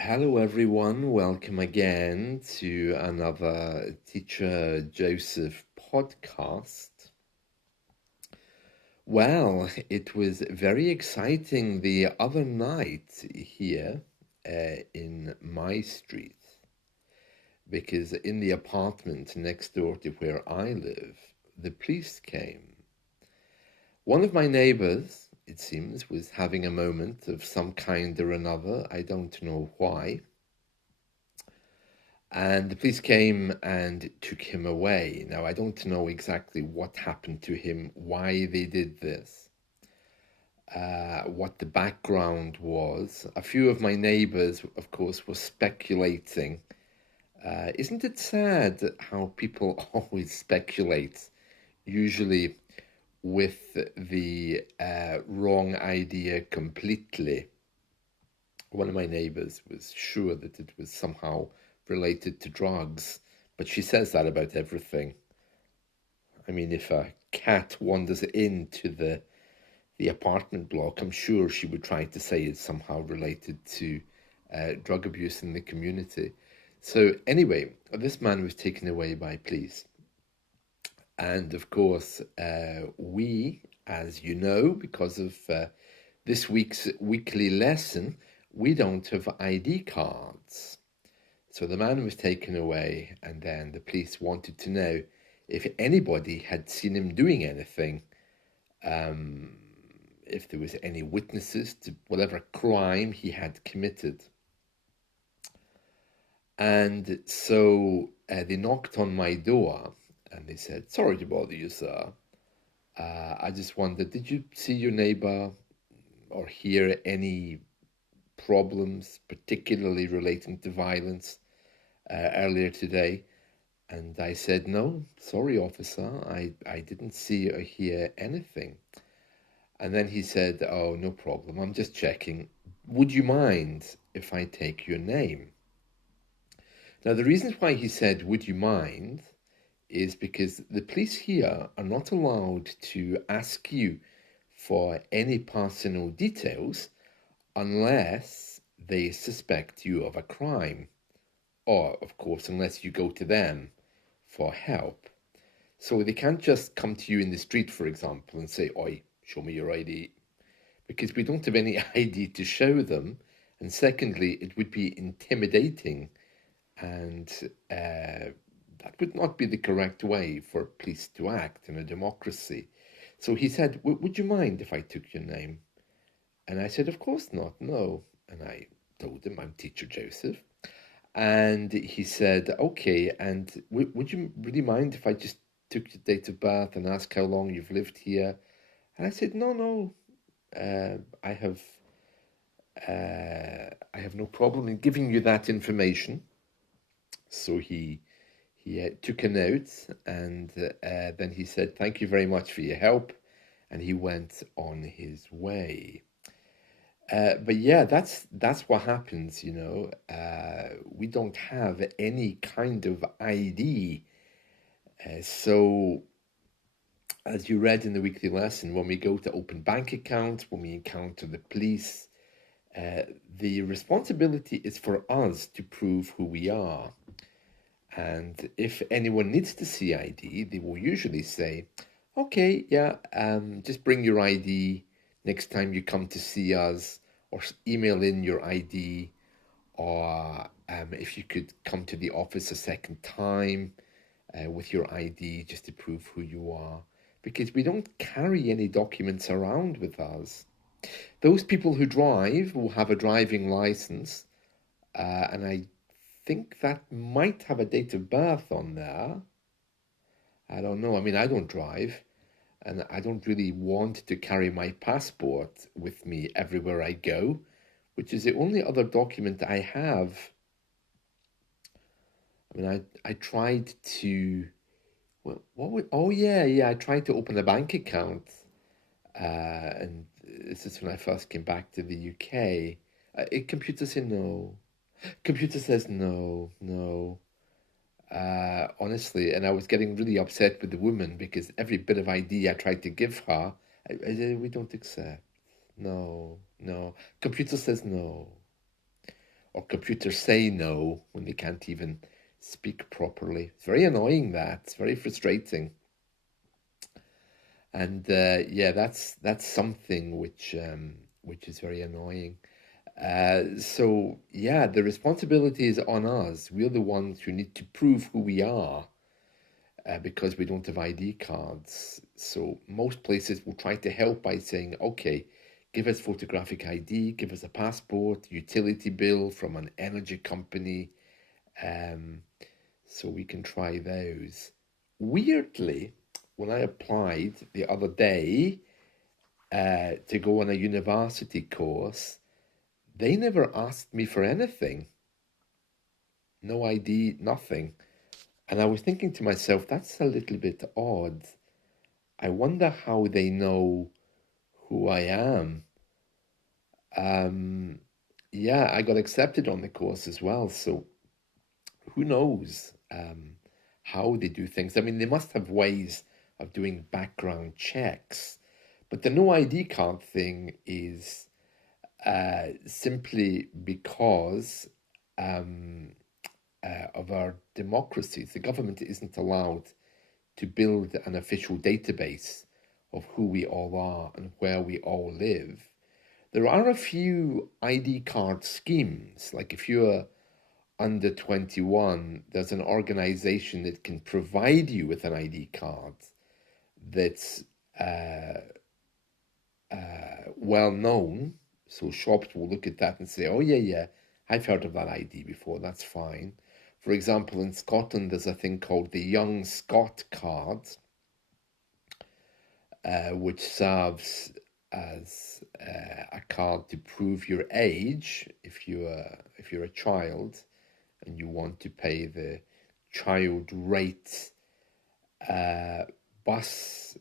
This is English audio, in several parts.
Hello, everyone. Welcome again to another Teacher Joseph podcast. Well, it was very exciting the other night here in my street because in the apartment next door to where I live, the police came. One of my neighbors, it seems, was having a moment of some kind or another. I don't know why. And the police came and took him away. Now, I don't know exactly what happened to him, why they did this, what the background was. A few of my neighbors, of course, were speculating. Isn't it sad how people always speculate, usually with the wrong idea completely? One of my neighbors was sure that it was somehow related to drugs, but she says that about everything. I mean, if a cat wanders into the apartment block, I'm sure she would try to say it's somehow related to drug abuse in the community. So anyway, this man was taken away by police. And of course, we, as you know, because of this week's weekly lesson, we don't have ID cards. So the man was taken away, and then the police wanted to know if anybody had seen him doing anything, if there was any witnesses to whatever crime he had committed. And so they knocked on my door, and they said, "Sorry to bother you, sir. I just wondered, did you see your neighbor or hear any problems, particularly relating to violence, earlier today?" And I said, "No, sorry, officer, I didn't see or hear anything." And then he said, "Oh, no problem, I'm just checking. Would you mind if I take your name?" Now, the reason why he said, "Would you mind?" is because the police here are not allowed to ask you for any personal details unless they suspect you of a crime, or, of course, unless you go to them for help. So they can't just come to you in the street, for example, and say, "Oi, show me your ID," because we don't have any ID to show them. And secondly, it would be intimidating, and that would not be the correct way for police to act in a democracy. So he said, "Would you mind if I took your name?" And I said, "Of course not, no." And I told him I'm Teacher Joseph. And he said, "Okay, and would you really mind if I just took your date of birth and ask how long you've lived here?" And I said, "No, no, uh, I have I have no problem in giving you that information." So he took a note, and then he said, "Thank you very much for your help," and he went on his way. But yeah, that's what happens, you know. We don't have any kind of ID. So, as you read in the weekly lesson, when we go to open bank accounts, when we encounter the police, uh, the responsibility is for us to prove who we are. And if anyone needs to see ID, they will usually say, "Okay, yeah, just bring your ID next time you come to see us, or email in your ID, or if you could come to the office a second time with your ID just to prove who you are." Because we don't carry any documents around with us. Those people who drive will have a driving license, and I think that might have a date of birth on there. I don't know. I mean, I don't drive, and I don't really want to carry my passport with me everywhere I go, which is the only other document I have. I mean, I tried to. What would? Oh yeah, yeah. I tried to open a bank account, and this is when I first came back to the UK. Computer said no. Computer says no, no. Honestly, and I was getting really upset with the woman because every bit of ID I tried to give her, I said, "We don't accept. No, no." Computer says no. or computers say no when they can't even speak properly. It's very annoying that. It's very frustrating. And yeah, that's something which is very annoying. So yeah, the responsibility is on us. We're the ones who need to prove who we are because we don't have ID cards. So most places will try to help by saying, okay, give us photographic ID, give us a passport, utility bill from an energy company, um, so we can try those. Weirdly, when I applied the other day to go on a university course, they never asked me for anything. No ID, nothing. And I was thinking to myself, that's a little bit odd. I wonder how they know who I am. Um, yeah, I got accepted on the course as well, so who knows how they do things. I mean, they must have ways of doing background checks, but the no ID card thing is simply because um, of our democracies. The government isn't allowed to build an official database of who we all are and where we all live. There are a few ID card schemes, like if you're under 21, there's an organization that can provide you with an ID card that's uh, well known. So shops will look at that and say, oh, yeah, yeah, I've heard of that ID before, that's fine. For example, in Scotland, there's a thing called the Young Scot card, which serves as a card to prove your age if you're a child and you want to pay the child rate uh, bus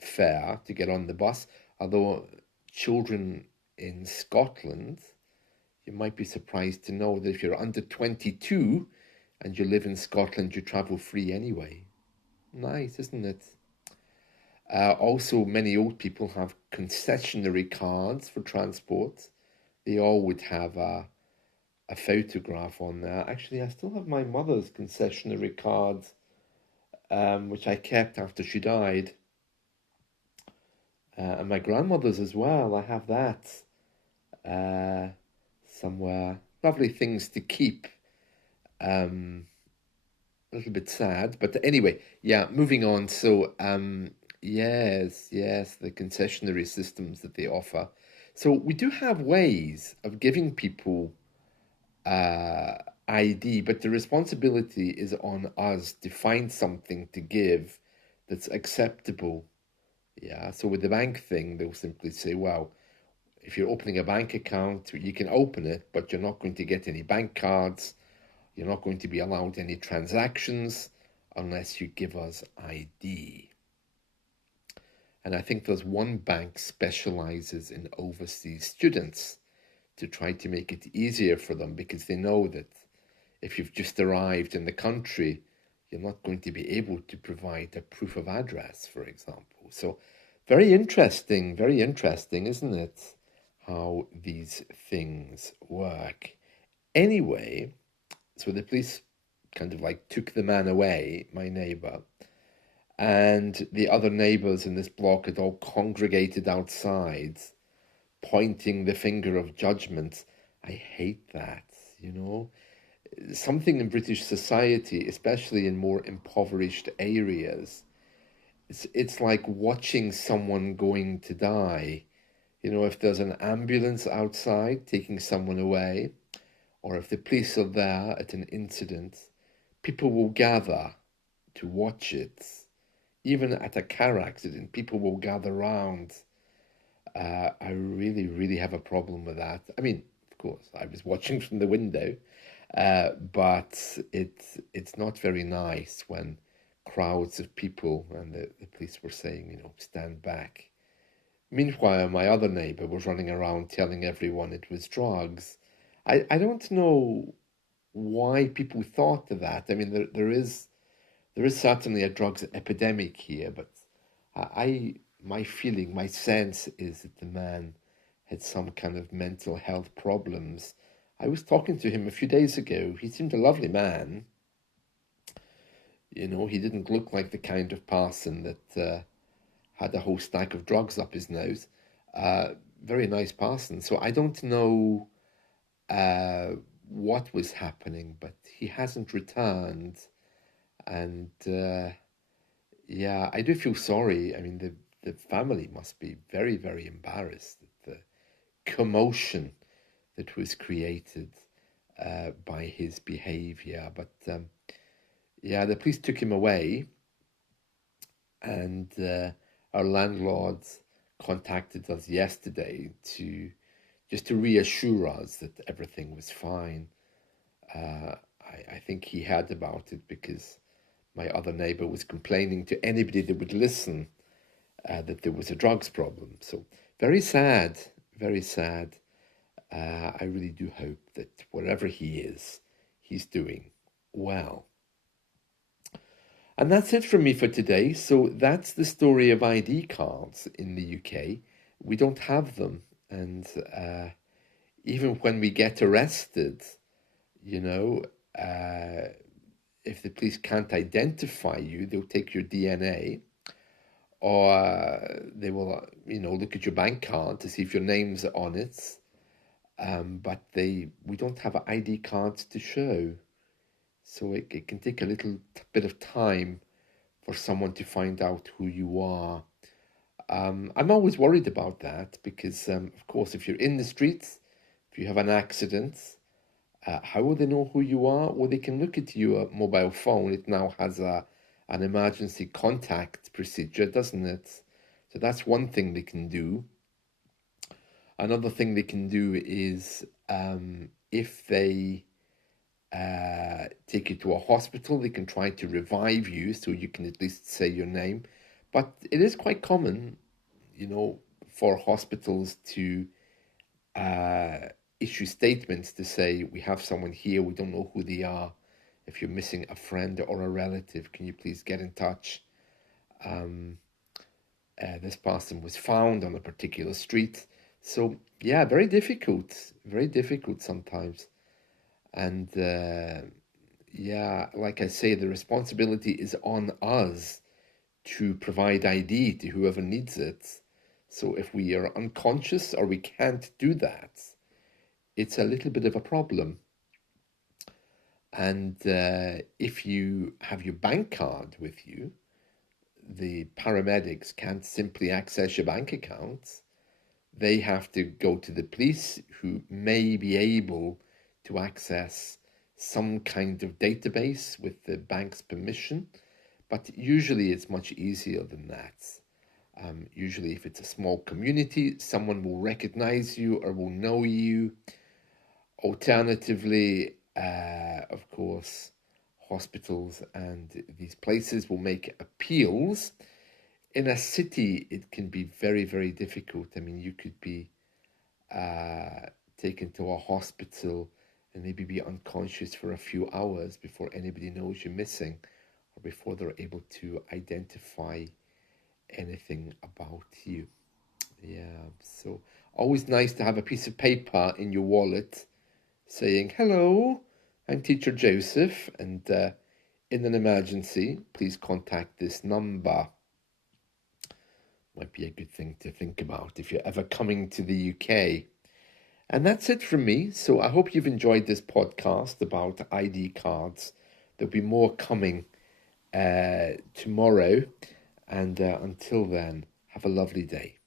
fare to get on the bus. Although children in Scotland, you might be surprised to know that if you're under 22 and you live in Scotland, you travel free anyway. Nice, isn't it? Also, many old people have concessionary cards for transport. They all would have a photograph on there. Actually, I still have my mother's concessionary card, which I kept after she died, and my grandmother's as well. I have that uh, somewhere. Lovely things to keep. Um, a little bit sad, but anyway, yeah. Moving on. So, yes, yes, the concessionary systems that they offer. So we do have ways of giving people uh, ID, but the responsibility is on us to find something to give that's acceptable. Yeah, so with the bank thing, they'll simply say, well, if you're opening a bank account, you can open it, but you're not going to get any bank cards. You're not going to be allowed any transactions unless you give us ID. And I think there's one bank specializes in overseas students to try to make it easier for them because they know that if you've just arrived in the country, you're not going to be able to provide a proof of address, for example. So very interesting, isn't it? How these things work. Anyway, so the police kind of like took the man away, my neighbor, and the other neighbors in this block had all congregated outside, pointing the finger of judgment. I hate that, you know. Something in British society, especially in more impoverished areas, it's like watching someone going to die. You know, if there's an ambulance outside taking someone away, or if the police are there at an incident, people will gather to watch it. Even at a car accident, people will gather round. I really, really have a problem with that. I mean, of course, I was watching from the window, but it's not very nice when crowds of people and the police were saying, you know, stand back. Meanwhile, my other neighbor was running around telling everyone it was drugs. I don't know why people thought of that. I mean, there is certainly a drugs epidemic here, but my feeling, my sense is that the man had some kind of mental health problems, I was talking to him a few days ago. He seemed a lovely man. You know, he didn't look like the kind of person that had a whole stack of drugs up his nose. Uh, Very nice person. So I don't know uh, what was happening, but he hasn't returned. And yeah, I do feel sorry. I mean, the family must be very, very embarrassed at the commotion that was created by his behavior. But yeah, the police took him away, and our landlords contacted us yesterday to just to reassure us that everything was fine. I think he heard about it because my other neighbor was complaining to anybody that would listen that there was a drugs problem. So very sad, very sad. I really do hope that wherever he is, he's doing well. And that's it from me for today. So that's the story of ID cards in the UK. We don't have them. And even when we get arrested, you know, if the police can't identify you, they'll take your DNA, or they will, you know, look at your bank card to see if your name's on it. But we don't have ID cards to show. So it can take a little bit of time for someone to find out who you are. I'm always worried about that because, of course, if you're in the streets, if you have an accident, how will they know who you are? Well, they can look at your mobile phone. It now has an emergency contact procedure, doesn't it? So that's one thing they can do. Another thing they can do is if they take you to a hospital, they can try to revive you so you can at least say your name. But it is quite common, you know, for hospitals to issue statements to say, we have someone here, we don't know who they are. If you're missing a friend or a relative, can you please get in touch? This person was found on a particular street. So, yeah, very difficult sometimes. And yeah, like I say, the responsibility is on us to provide ID to whoever needs it. So if we are unconscious or we can't do that, it's a little bit of a problem. And if you have your bank card with you, the paramedics can't simply access your bank accounts. They have to go to the police, who may be able to access some kind of database with the bank's permission, but usually it's much easier than that. Usually, if it's a small community, someone will recognize you or will know you. Alternatively, of course, hospitals and these places will make appeals. In a city, it can be very, very difficult. I mean, you could be taken to a hospital and maybe be unconscious for a few hours before anybody knows you're missing or before they're able to identify anything about you. Yeah, so always nice to have a piece of paper in your wallet saying, hello, I'm Teacher Joseph, and in an emergency, please contact this number. Might be a good thing to think about if you're ever coming to the UK. And that's it from me. So I hope you've enjoyed this podcast about ID cards. There'll be more coming tomorrow. And until then, have a lovely day.